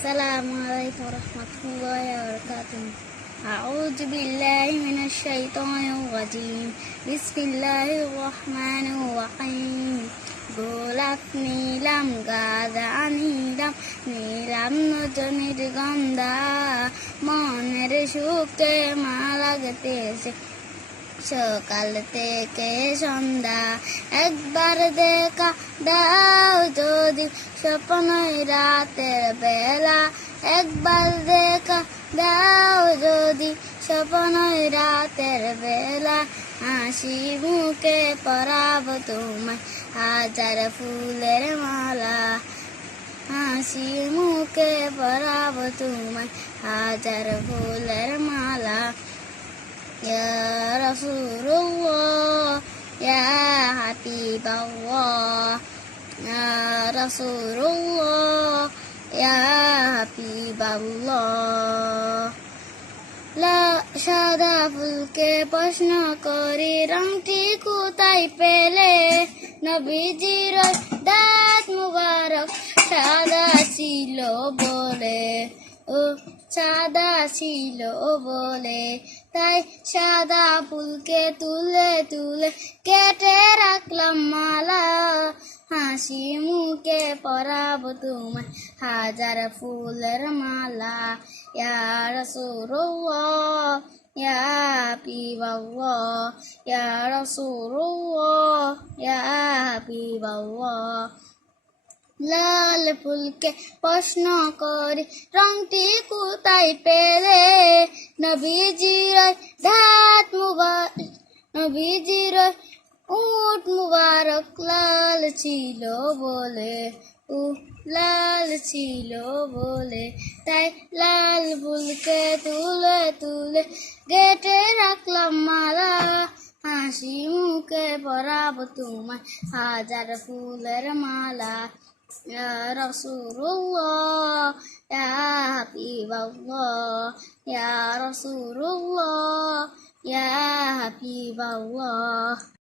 السلام عليكم ورحمة الله وبركاته. أعوذ بالله من الشيطان الرجيم. بسم الله الرحمن الرحيم. গোলাপ নীলাম গাদা নীলাম নীলাম নজনের গন্ধা মনের সুখে মা লাগতেছে সকাল থেকে সন্ধ্যা একবার দেখা দাও যদি স্বপ্নই রাতের বেলা একবার দেখা দাও যদি স্বপ্নই রাতের বেলা হাসি মুখে পরাবো তোমায় হাজার ফুলের মালা হাসি মুখে পরাবো তোমায় হাজার ফুলের মালা يا رسول الله يا حبيب الله يا رسول الله يا حبيب الله সাদা ফুলকে প্রশ্ন করি রংটি কোথায় পেলে নবীজির দাঁত মুবারক সাদা ছিল বলে ও সাদা ছিল বলে তাই সাদা ফুলকে তুলে তুলে কেটে রাখলাম মালা হাসি মুখে পরাবো তোমায় হাজার ফুলের মালা ইয়া রাসূলুল্লাহ ইয়া হাবিবাল্লাহ ইয়া রাসূলুল্লাহ ইয়া হাবিবাল্লাহ লাল ফুলকে প্রশ্ন করি রংটি কোথায় পেলে নবীজির দাঁত মুবারক নবীজির উট মুবারক লাল ছিল বলে লাল ছিল বলে তাই লাল ফুলকে তুলে তুলে গেটে রাখলাম মালা হাসি মুখে পরাবো তোমায় হাজার ফুলের মালা يا رسول الله يا حبيب الله يا رسول الله يا حبيب الله